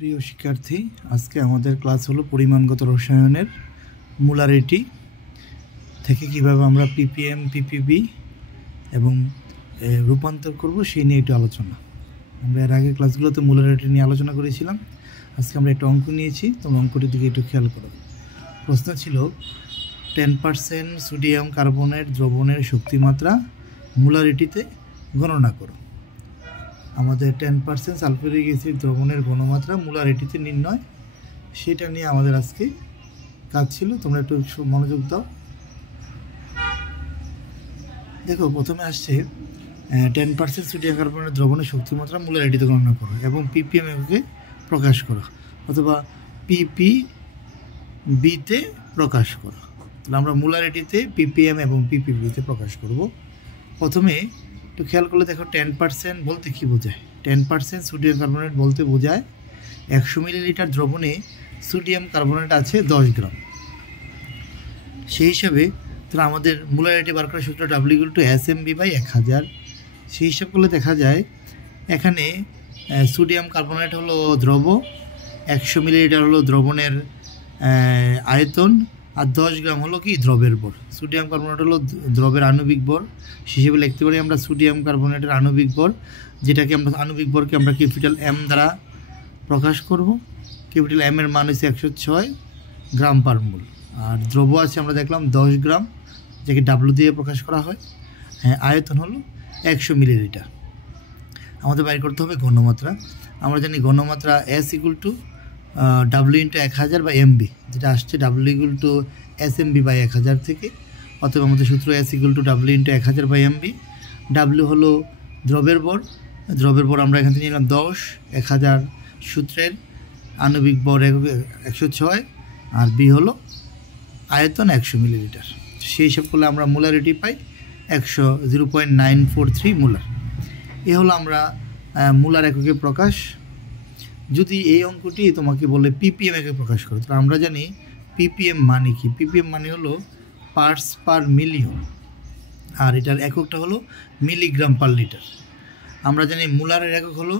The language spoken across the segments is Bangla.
প্রিয় শিক্ষার্থী, আজকে আমাদের ক্লাস হলো পরিমাণগত রসায়নের মোলারিটি থেকে কিভাবে আমরা পিপিএম, পিপিবি এবং রূপান্তর করব সেই নিয়ে একটু আলোচনা। আমরা এর আগে ক্লাসগুলোতে মোলারিটি নিয়ে আলোচনা করেছিলাম। আজকে আমরা একটা অঙ্ক নিয়েছি, তোমরা অঙ্কটির দিকে একটু খেয়াল করো। প্রশ্ন ছিল 10% সোডিয়াম কার্বনেট দ্রবণের শক্তিমাত্রা মোলারিটিতে গণনা করো। আমাদের 10% সালফিউরিক অ্যাসিড দ্রবণের ঘনমাত্রা মোলারিটিতে নির্ণয়, সেটা নিয়ে আমাদের আজকে কাজ ছিল। তোমরা একটু মনোযোগ দাও। দেখো, প্রথমে আসছে 10% সোডিয়াম কার্বনেট দ্রবণের শক্তিমাত্রা মোলারিটিতে গণনা করো এবং পিপিএম এককে প্রকাশ করো, অথবা পিপিবিতে প্রকাশ করো। তাহলে আমরা মোলারিটিতে, পিপিএম এবং পিপিবিতে প্রকাশ করব। প্রথমে একটু খেয়াল করলে দেখো, 10% বলতে কী বোঝায়? 10% সোডিয়াম কার্বনেট বলতে বোঝায় 100 মিলিলিটার দ্রবণে সোডিয়াম কার্বনেট আছে 10 গ্রাম। সেই হিসাবে তাহলে আমাদের মোলারিটি বার করার সূত্র W/SMB/1000। সেই হিসাব করলে দেখা যায় এখানে সোডিয়াম কার্বনেট হলো দ্রব, 100 মিলিলিটার হলো দ্রবণের আয়তন, আর 10 গ্রাম হলো কি দ্রবের ভর। সোডিয়াম কার্বনেট হলো দ্রবের আণবিক ভর, হিসেবে লিখতে পারি আমরা সোডিয়াম কার্বনেটের আণবিক ভর, যেটাকে আমরা আণবিক ভরকে আমরা ক্যাপিটাল M দ্বারা প্রকাশ করব। ক্যাপিটাল M এর মান হচ্ছে 106 গ্রাম পার মোল। আর দ্রব আছে আমরা দেখলাম 10 গ্রাম, যাকে W দিয়ে প্রকাশ করা হয়। হ্যাঁ, আয়তন হলো 100 মিলিলিটার। আমাদের বাইর করতে হবে ঘনমাত্রা। আমরা জানি ঘনমাত্রা S = W/1000/MB, যেটা আসছে W/SMB/1000 থেকে। অথবা আমাদের সূত্র S = W/1000/MB। W হলো দ্রবের ভর, দ্রবের ভর আমরা এখান থেকে নিলাম 10, 1000 সূত্রের আণবিক ভর 106, আর B হলো আয়তন 100 মিলিলিটার। সেই হিসাব করলে আমরা মোলারিটি পাই 0.943 মোলার। এ হলো আমরা মোলার এককে প্রকাশ। যদি এই অঙ্কটি তোমাকে বলে পিপিএম একে প্রকাশ করো, তাহলে আমরা জানি পিপিএম মানে কি? পিপিএম মানে হলো পার্টস পার মিলিয়ন, আর এটার এককটা হলো মিলিগ্রাম পার লিটার। আমরা জানি মোলারের একক হলো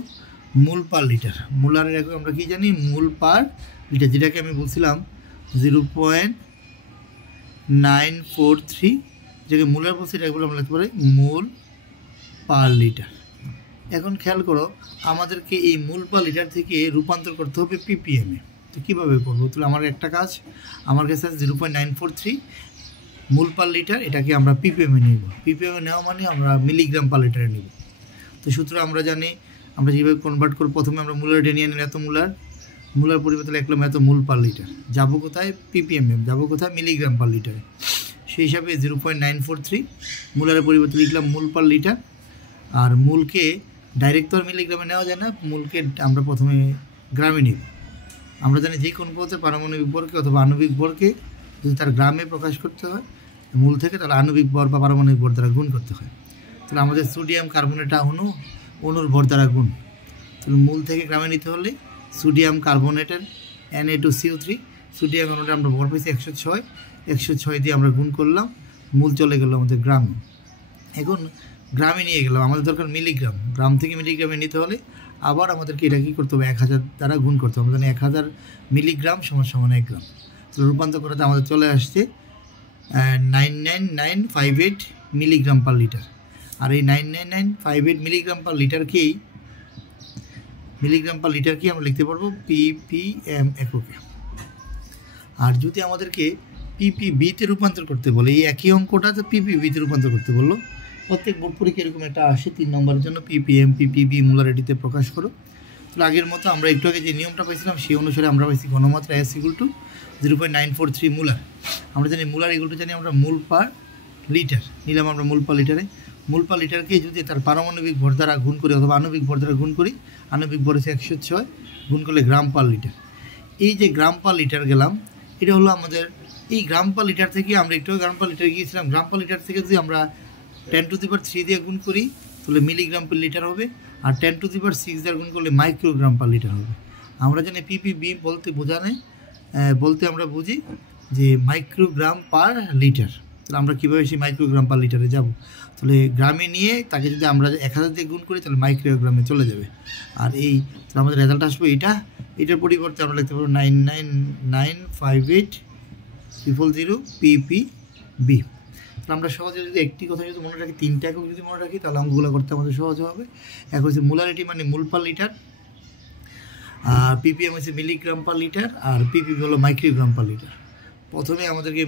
মোল পার লিটার। মোলারের একক আমরা কি জানি? মোল পার লিটার, যেটাকে আমি বলছিলাম 0.943, যেটাকে মোলার বলছি, এটাকে বলে আমরা লিখতে পারি মোল পার লিটার। এখন খেয়াল করো, আমাদেরকে এই মোল পার লিটার থেকে রূপান্তর করতে হবে পিপিএমে। তো কীভাবে করবো? তাহলে আমার একটা কাজ, আমার কাছে আছে 0.943 মোল পার লিটার, এটাকে আমরা পিপিএমে নিব। পিপিএমে নেওয়া মানে আমরা মিলিগ্রাম পার লিটারে নিব। তো সূত্র আমরা জানি, আমরা যেভাবে কনভার্ট করব, প্রথমে আমরা মোলারিটি নিয়ে নিলাম, এত মোলার, মোলার পরিবর্তে লিখলাম এত মোল পার লিটার। যাবো কোথায়? পিপিএমে। যাবো কোথায়? মিলিগ্রাম পার লিটারে। সেই হিসাবে 0.943 মোলারের পরিবর্তে লিখলাম মোল পার লিটার। আর মূলকে ডাইরেক্ট তো আর মিলিগ্রামে নেওয়া যায় না, মূলকে আমরা প্রথমে গ্রামে নিব। আমরা জানি যে কোনো পদার্থের পারমাণবিক ভরকে অথবা আণবিক ভরকে যদি তার গ্রামে প্রকাশ করতে হয় মূল থেকে, তাহলে আণবিক ভর বা পারমাণবিক ভর দ্বারা গুণ করতে হয়। তাহলে আমাদের সোডিয়াম কার্বনেটটা অণুর ভর দ্বারা গুণ। তাহলে মূল থেকে গ্রামে নিতে হলে সোডিয়াম কার্বনেটের Na2CO3, সোডিয়াম কার্বনেট আমরা ভর পেয়েছি 106, 106 দিয়ে আমরা গুণ করলাম, মূল চলে গেল আমাদের গ্রামে। এখন গ্রামে নিয়ে গেলাম, আমাদের দরকার মিলিগ্রাম। গ্রাম থেকে মিলিগ্রামে নিতে হলে আবার আমাদেরকে এটা কী করতে হবে? 1000 দ্বারা গুণ করতে হবে। আমরা জানি 1000 মিলিগ্রাম = 1 গ্রাম। তো রূপান্তর করতে আমাদের চলে আসছে 99958 মিলিগ্রাম পার লিটার। আর এই 99958 মিলিগ্রাম পার লিটারকেই আমরা লিখতে পারবো পিপিএম এককে। আর যদি আমাদেরকে পিপিবিতে রূপান্তর করতে বলে, এই একই অঙ্কটাতে পিপিবিতে রূপান্তর করতে বললো, প্রত্যেক বোর্ড পরীক্ষা এরকম একটা আসে 3 নম্বরের জন্য, পিপিএম, পিপিবি মোলারিটিতে প্রকাশ করো। তাহলে আগের মতো আমরা একটু আগে যে নিয়মটা পাইছিলাম সেই অনুসারে আমরা পাইছি ঘনমাত্রা S = 0.943 মোলার। আমরা জানি মোলার জানি আমরা মোল পার লিটার নিলাম, আমরা মোল পার লিটারে। মোল পার লিটারকে যদি তার পারমাণবিক ভর দ্বারা গুণ করি অথবা আণবিক ভর দ্বারা গুণ করি, আণবিক ভর হচ্ছে 106, গুণ করলে গ্রাম পার লিটার। এই যে গ্রাম পার লিটার গেলাম, এটা হলো আমাদের এই গ্রাম পার লিটার থেকে আমরা একটু গ্রাম পার লিটার গিয়েছিলাম। গ্রাম পার লিটার থেকে যদি আমরা 10⁻³ দিয়ে গুণ করি তাহলে মিলিগ্রাম পার লিটার হবে, আর 10⁶ দিয়ে গুণ করলে মাইক্রোগ্রাম পার লিটার হবে। আমরা জানি পিপিবি বলতে আমরা বুঝি যে মাইক্রোগ্রাম পার লিটার। তাহলে আমরা কীভাবে সেই মাইক্রোগ্রাম পার লিটারে যাব? তাহলে গ্রামে নিয়ে তাকে যদি আমরা 1000 দিয়ে গুণ করি তাহলে মাইক্রোগ্রামে চলে যাবে। আর এই তাহলে আমাদের রেজাল্ট আসবে এইটা এটার পরিবর্তে আমরা লিখতে পারবো 99958000 ppb। তাহলে আমরা সহজে যদি একটি কথা যদি মনে রাখি, 3টা একক যদি মনে রাখি, তাহলে অঙ্কগুলো করতে আমাদের সহজ হবে। এক হচ্ছে মোলারিটি মানে মোল পার লিটার, আর ppm হচ্ছে মিলিগ্রাম পার লিটার, আর ppb হলো মাইক্রোগ্রাম পার লিটার। প্রথমে আমাদেরকে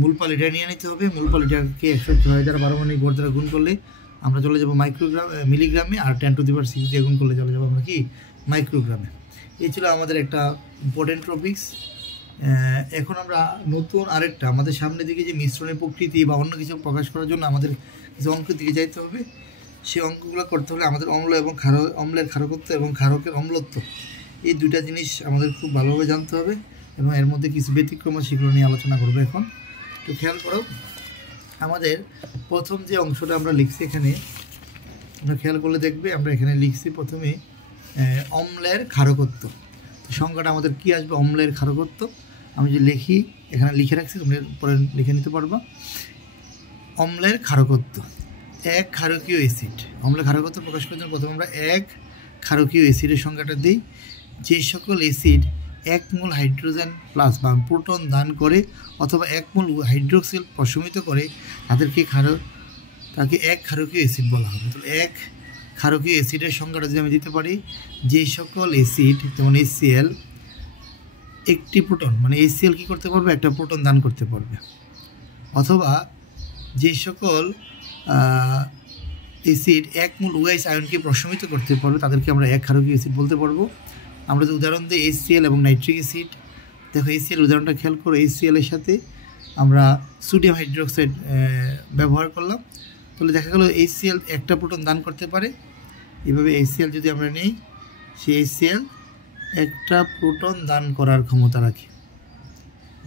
মোল পার লিটার নিয়ে নিতে হবে। মোল পার লিটারকে 106 দ্বারা পারমাণবিক ভর দ্বারা গুণ করলে আমরা চলে যাব মিলিগ্রামে, আর 10⁶ দিয়ে গুণ করলে চলে যাবো আমরা কি মাইক্রোগ্রামে। এই ছিল আমাদের একটা ইম্পর্টেন্ট টপিক্স। এখন আমরা নতুন আরেকটা আমাদের সামনের দিকে যে মিশ্রণের প্রকৃতি বা অন্য কিছু প্রকাশ করার জন্য আমাদের কিছু অঙ্কের দিকে যাইতে হবে। সেই অঙ্কগুলো করতে হলে আমাদের অম্ল এবং অম্লের ক্ষারকত্ব এবং ক্ষারকের অম্লত্ব, এই দুইটা জিনিস আমাদের খুব ভালোভাবে জানতে হবে, এবং এর মধ্যে কিছু ব্যতিক্রম সেগুলো নিয়ে আলোচনা করবো এখন। তো খেয়াল করো, আমাদের প্রথম যে অংশটা আমরা লিখছি এখানে, আমরা খেয়াল করলে দেখবে আমরা এখানে লিখছি প্রথমে অম্লের ক্ষারকত্ব। তো সংখ্যাটা আমাদের কি আসবে? অম্লের ক্ষারকত্ব। আমি যে লিখি এখানে লিখে রাখছি, তোমরা পরে লিখে নিতে পারবা। অম্লের ক্ষারকত্ব, এক ক্ষারকীয় অ্যাসিড। অম্লের ক্ষারকত্ব প্রকাশ করার জন্য প্রথমে আমরা এক ক্ষারকীয় অ্যাসিডের সংখ্যাটা দিই। যে সকল অ্যাসিড 1 মোল হাইড্রোজেন প্লাস বা প্রোটন দান করে অথবা 1 মোল হাইড্রোক্সিল প্রশমিত করে তাকে এক ক্ষারকীয় অ্যাসিড বলা হবে। তো এক ক্ষারকীয় অ্যাসিডের সংখ্যাটা যদি আমি দিতে পারি, যে সকল অ্যাসিড যেমন HCl একটি প্রোটন, মানে HCl কী করতে পারবে? একটা প্রোটন দান করতে পারবে। অথবা যে সকল অ্যাসিড 1 মোল OH আয়নকে প্রশমিত করতে পারবে তাদেরকে আমরা এক ক্ষারকীয় অ্যাসিড বলতে পারবো। আমরা যে উদাহরণ দিই HCl এবং নাইট্রিক অ্যাসিড, দেখো HCl উদাহরণটা খেয়াল করো। HCl এর সাথে আমরা সোডিয়াম হাইড্রোক্সাইড ব্যবহার করলাম, তাহলে দেখা গেল HCl একটা প্রোটন দান করতে পারে। এভাবে HCl যদি আমরা নিই, সেই HCl একটা প্রোটন দান করার ক্ষমতা রাখে।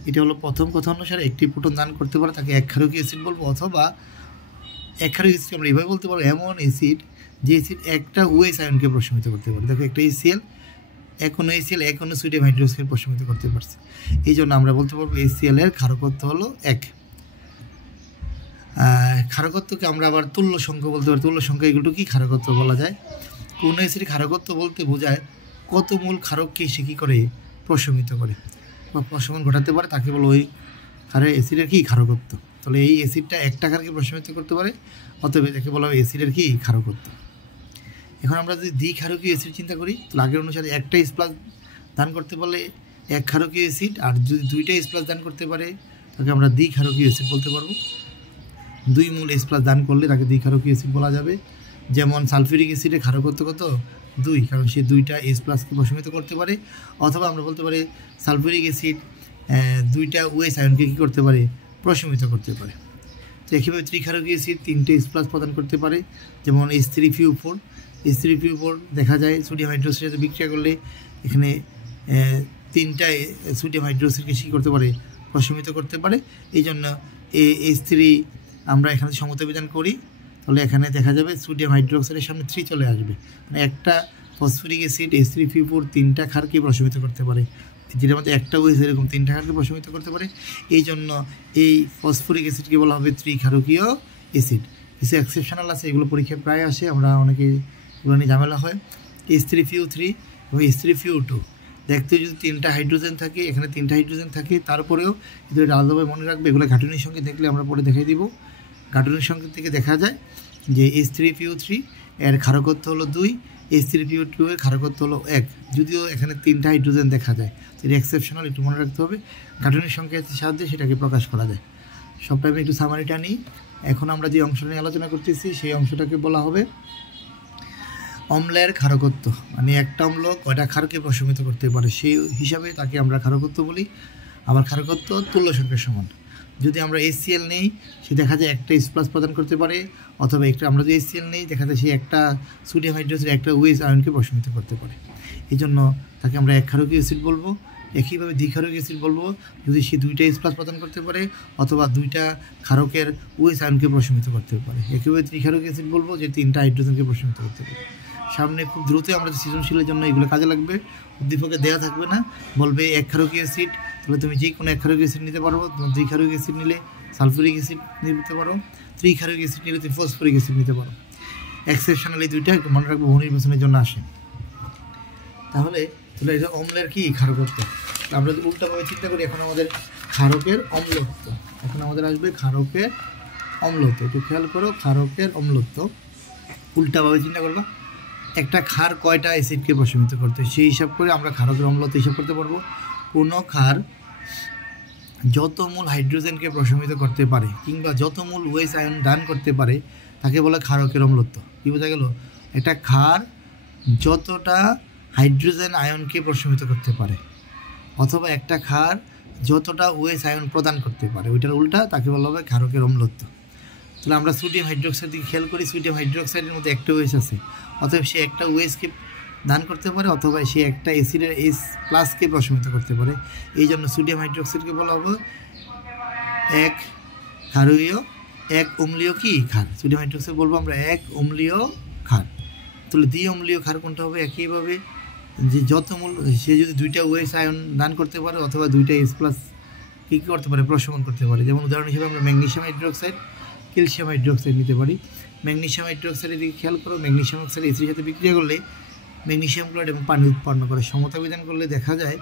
এটা হলো প্রথম কথা অনুসারে একটি প্রোটন দান করতে পারে তাকে এক ক্ষারকীয় অ্যাসিড বলবো। অথবা এক ক্ষারকীয় অ্যাসিড আমরা এভাবে বলতে পারবো, এমন অ্যাসিড যে অ্যাসিড একটা OH আয়নকে প্রশমিত করতে পারে। দেখো একটা HCl এখনো সোডিয়াম হাইড্রোক্সাইড প্রশমিত করতে পারছে, এই জন্য আমরা বলতে পারবো HCl এর ক্ষারকত্ব হলো 1। ক্ষারকত্বকে আমরা আবার তুল্য সংখ্যা বলতে পারি। তুল্য সংখ্যা এগুলো কি ক্ষারকত্ব বলা যায়। কোন অ্যাসিড ক্ষারকত্ব বলতে বোঝায় কত মোল ক্ষারককে সে কী করে? প্রশমিত করে বা প্রশমন ঘটাতে পারে, তাকে বলো ওই অ্যাসিডের কি ক্ষারকত্ব। তাহলে এই অ্যাসিডটা একটা ক্ষারকে প্রশমিত করতে পারে, অতএব এটাকে বলা হয় অ্যাসিডের কি ক্ষারকত্ব। এখন আমরা যদি দ্বিক্ষারকীয় অ্যাসিড চিন্তা করি, তাহলে আগের অনুসারে একটা H+ দান করতে পারলে এক ক্ষারকীয় অ্যাসিড, আর যদি দুইটা H+ দান করতে পারে তাকে আমরা দ্বিক্ষারকীয় অ্যাসিড বলতে পারবো। 2 মোল H+ দান করলে তাকে দ্বিক্ষারকীয় অ্যাসিড বলা যাবে। যেমন সালফিউরিক অ্যাসিডের ক্ষারকত্ব কত? 2, কারণ সে দুইটা H+কে প্রশমিত করতে পারে। অথবা আমরা বলতে পারি সালফিউরিক অ্যাসিড দুইটা OH আয়নকে কী করতে পারে? প্রশমিত করতে পারে। তো একইভাবে ত্রিক্ষারকীয় অ্যাসিড 3টে H+ প্রদান করতে পারে, যেমন H3PO4। H3PO4 দেখা যায় সোডিয়াম হাইড্রোক্সাইডের সাথে বিক্রিয়া করলে এখানে 3টা সোডিয়াম হাইড্রোক্সাইডকে কী করতে পারে? প্রশমিত করতে পারে। এই জন্য H3 আমরা এখানে সমতা বিধান করি, তাহলে এখানে দেখা যাবে সোডিয়াম হাইড্রোক্সাইডের সামনে 3 চলে আসবে। মানে একটা ফসফরিক অ্যাসিড H3PO4 3টা ক্ষারকে প্রশমিত করতে পারে, যেটার মধ্যে একটা OH এরকম 3টা ক্ষারকে প্রশমিত করতে পারে। এই জন্য এই ফসফরিক অ্যাসিডকে বলা হবে ত্রিক্ষারকীয় অ্যাসিড। কিছু এক্সেপশনাল আছে, এগুলো পরীক্ষায় প্রায় আসে, আমরা অনেকে এগুলো নিয়ে ঝামেলা হয়। H3PO3 এবং H3PO2 দেখতে যদি 3টা হাইড্রোজেন থাকে, এখানে 3টা হাইড্রোজেন থাকে, তারপরেও কিন্তু এটা আলাদাভাবে মনে রাখবে। এগুলো গাঠনিক সংকেত দেখলে আমরা পরে দেখাই দিব। গাঠনিক সংকেত থেকে দেখা যায় যে H3PO3 এর ক্ষারকত্ব হলো 2, H3PO2 এর ক্ষারকত্ব হলো 1, যদিও এখানে 3টা হাইড্রোজেন দেখা যায়। এটা এক্সেপশনাল, একটু মনে রাখতে হবে। গাঠনিক সংকেতের সাহায্যে সেটাকে প্রকাশ করা যায়। সবটা আমি একটু সামারিটা নিই। এখন আমরা যে অংশটা নিয়ে আলোচনা করতেছি সেই অংশটাকে বলা হবে অম্লের ক্ষারকত্ব। মানে একটা অম্ল কয়টা ক্ষারকে প্রশমিত করতে পারে সেই হিসাবে তাকে আমরা ক্ষারকত্ব বলি। আবার ক্ষারকত্ব তুল্য সংখ্যার সমান। যদি আমরা HCl নেই, সে দেখা যায় একটা H+ প্রদান করতে পারে, অথবা আমরা যদি HCl নেই দেখা যায় সে একটা সোডিয়াম হাইড্রোক্সাইড একটা OH আয়নকে প্রশমিত করতে পারে। এই জন্য তাকে আমরা এক ক্ষারকীয় অ্যাসিড বলবো। একইভাবে দ্বিক্ষারকীয় অ্যাসিড বলবো যদি সে 2টা H+ প্রদান করতে পারে, অথবা 2টা ক্ষারকের OH আয়নকে প্রশমিত করতে পারে। একইভাবে ত্রিক্ষারকীয় অ্যাসিড বলবো যে 3টা হাইড্রোজেনকে প্রশমিত করতে পারে। সামনে খুব দ্রুত আমরা সৃজনশীলের জন্য এগুলো কাজে লাগবে। উদ্দীপকে দেওয়া থাকবে না, বলবে এক ক্ষারকীয় অ্যাসিড, তাহলে তুমি যে কোনো এক ক্ষারকীয় অ্যাসিড নিতে পারো। দ্বিক্ষারকীয় অ্যাসিড নিলে সালফিউরিক অ্যাসিড নিতে পারো, ত্রিক্ষারকীয় অ্যাসিড নিলে তুমি ফসফরিক অ্যাসিড নিতে পারো। এক্সেপশনালি দুইটা একটু মনে রাখবো, বহু নির্বাচনের জন্য আসে। তাহলে এটা অম্লের কি ক্ষারকত্ব। আমরা যদি উল্টাভাবে চিন্তা করি, এখন আমাদের ক্ষারকের অম্লত্ব, এখন আমাদের আসবে ক্ষারকের অম্লত্ব। একটু খেয়াল করো, ক্ষারকের অম্লত্ব উল্টাভাবে চিন্তা করলাম, একটা ক্ষার কয়টা অ্যাসিডকে প্রশমিত করতে, সেই হিসাব করে আমরা ক্ষারকের অম্লত্ব হিসাব করতে পারবো। কোনো ক্ষার যত মূল হাইড্রোজেনকে প্রশমিত করতে পারে কিংবা যত মূল ওএইচ আয়ন দান করতে পারে তাকে বলে ক্ষারকের অম্লত্ব। কী বোঝা গেল? একটা ক্ষার যতটা হাইড্রোজেন আয়নকে প্রশমিত করতে পারে অথবা একটা ক্ষার যতটা ওএইচ আয়ন প্রদান করতে পারে, ওইটার উল্টা, তাকে বলা হবে ক্ষারকের অম্লত্ব। তাহলে আমরা সোডিয়াম হাইড্রোক্সাইড দিকে খেয়াল করি, সোডিয়াম হাইড্রোক্সাইডের মধ্যে একটা ওএইচ আছে, অতএব সে একটা ওএইচকে দান করতে পারে অথবা সে একটা অ্যাসিডের H+কে প্রশমিত করতে পারে। এই জন্য সোডিয়াম হাইড্রোক্সাইডকে বলা হবে এক ক্ষারীয়, এক অম্লীয় কি ক্ষার। সোডিয়াম হাইড্রোক্সাইড বলবো আমরা এক অম্লীয় ক্ষার। তাহলে দ্বি অম্লীয় ক্ষার কোনটা হবে? একইভাবে যে যত মূল, সে যদি দুইটা ওএইচ আয়ন দান করতে পারে অথবা দুইটা H+ কী করতে পারে, প্রশমন করতে পারে। যেমন উদাহরণ হিসেবে আমরা ম্যাগনেসিয়াম হাইড্রোক্সাইড, ক্যালসিয়াম হাইড্রোক্সাইড নিতে পারি। ম্যাগনেসিয়াম হাইড্রোক্সাইডের দিকে খেয়াল করো, ম্যাগনেসিয়াম অক্সাইড এসির সাথে বিক্রিয়া করলে ম্যাগনেসিয়াম ক্লোরাইড এবং পানি উৎপন্ন করে। সমতা বিধান করলে দেখা যায়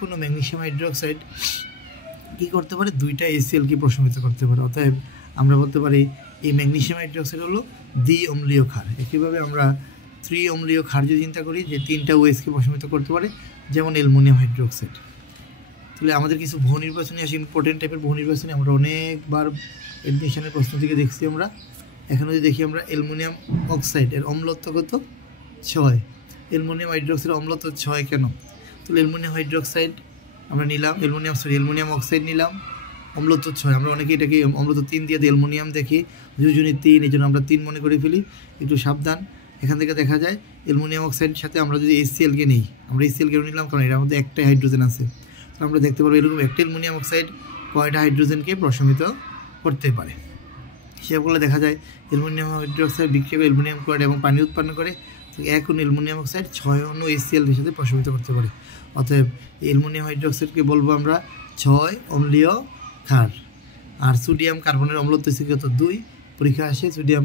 কোনো ম্যাগনেসিয়াম হাইড্রোক্সাইড কী করতে পারে, দুইটা HCl-কে প্রশমিত করতে পারে। অতএব আমরা বলতে পারি এই ম্যাগনেসিয়াম হাইড্রোক্সাইড হলো দ্বি অম্লীয় ক্ষার। একইভাবে আমরা ত্রি অম্লীয় ক্ষার যদি চিন্তা করি, যে তিনটা ওএইচকে প্রশমিত করতে পারে, যেমন অ্যালুমিনিয়াম হাইড্রোক্সাইড। তাহলে আমাদের কিছু বহু নির্বাচনী আসে, ইম্পর্টেন্ট টাইপের বহু নির্বাচনী আমরা অনেকবার এডমিশনের প্রশ্ন থেকে দেখছি আমরা। এখন যদি দেখি আমরা অ্যালুমিনিয়াম অক্সাইড এর অম্লত্ব কত? 6। অ্যালুমিনিয়াম হাইড্রোক্সাইড অম্লত্ব 6 কেন? তাহলে অ্যালুমিনিয়াম হাইড্রোক্সাইড আমরা নিলাম, অ্যালুমিনিয়াম অক্সাইড নিলাম, অম্লত্ব 6। আমরা অনেকে এটাকে অম্লত্ব 3 দিয়ে দিই, অ্যালুমিনিয়াম দেখি যোজনী 3, এই জন্য আমরা 3 মনে করে ফেলি। একটু সাবধান, এখান থেকে দেখা যায় অ্যালুমিনিয়াম অক্সাইডের সাথে আমরা যদি HCl-কে নিই, আমরা HCl-কে নিলাম কারণ এটার মধ্যে একটাই হাইড্রোজেন আছে। তো আমরা দেখতে পারবো এরকম একটা অ্যালুমিনিয়াম অক্সাইড কয়টা হাইড্রোজেনকে প্রশমিত করতে পারে। হিসাব করলে দেখা যায় অ্যালুমিনিয়াম হাইড্রোক্সাইড বিক্রিয়া করে অ্যালুমিনিয়াম ক্লোরাইড এবং পানি উৎপন্ন করে, এক অণু অ্যালুমিনিয়াম অক্সাইড 6 অণু HCl-এর সাথে প্রশমিত করতে পারে। অতএব অ্যালুমিনিয়াম হাইড্রোক্সাইডকে বলবো আমরা 6 অম্লীয় ক্ষার। আর সোডিয়াম কার্বনের অম্লত্ব কত? 2। পরীক্ষা আসে সোডিয়াম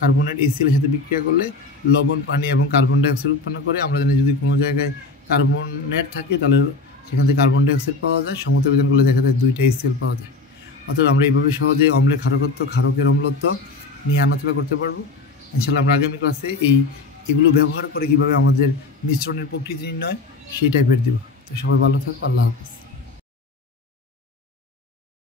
কার্বনেট HCl-এর সাথে বিক্রিয়া করলে লবণ, পানি এবং কার্বন ডাইঅক্সাইড উৎপন্ন করে। আমরা জানি যদি কোনো জায়গায় কার্বনেট থাকে তাহলে সেখান থেকে কার্বন ডাইঅক্সাইড পাওয়া যায়, সমতা বিধান করলে দেখা যায় 2টা HCl পাওয়া যায়। অতএব আমরা এইভাবে সহজে অম্লের ক্ষারকত্ব, ক্ষারকের অম্লত্ব নিয়ে আলোচনা করতে পারবো। ইনশাআল্লাহ আমরা আগামী ক্লাসে এগুলো ব্যবহার করে কীভাবে আমাদের মিশ্রণের প্রকৃতি নির্ণয় সেই টাইপের দিব। তো সবাই ভালো থাকো, আল্লাহ হাফেজ।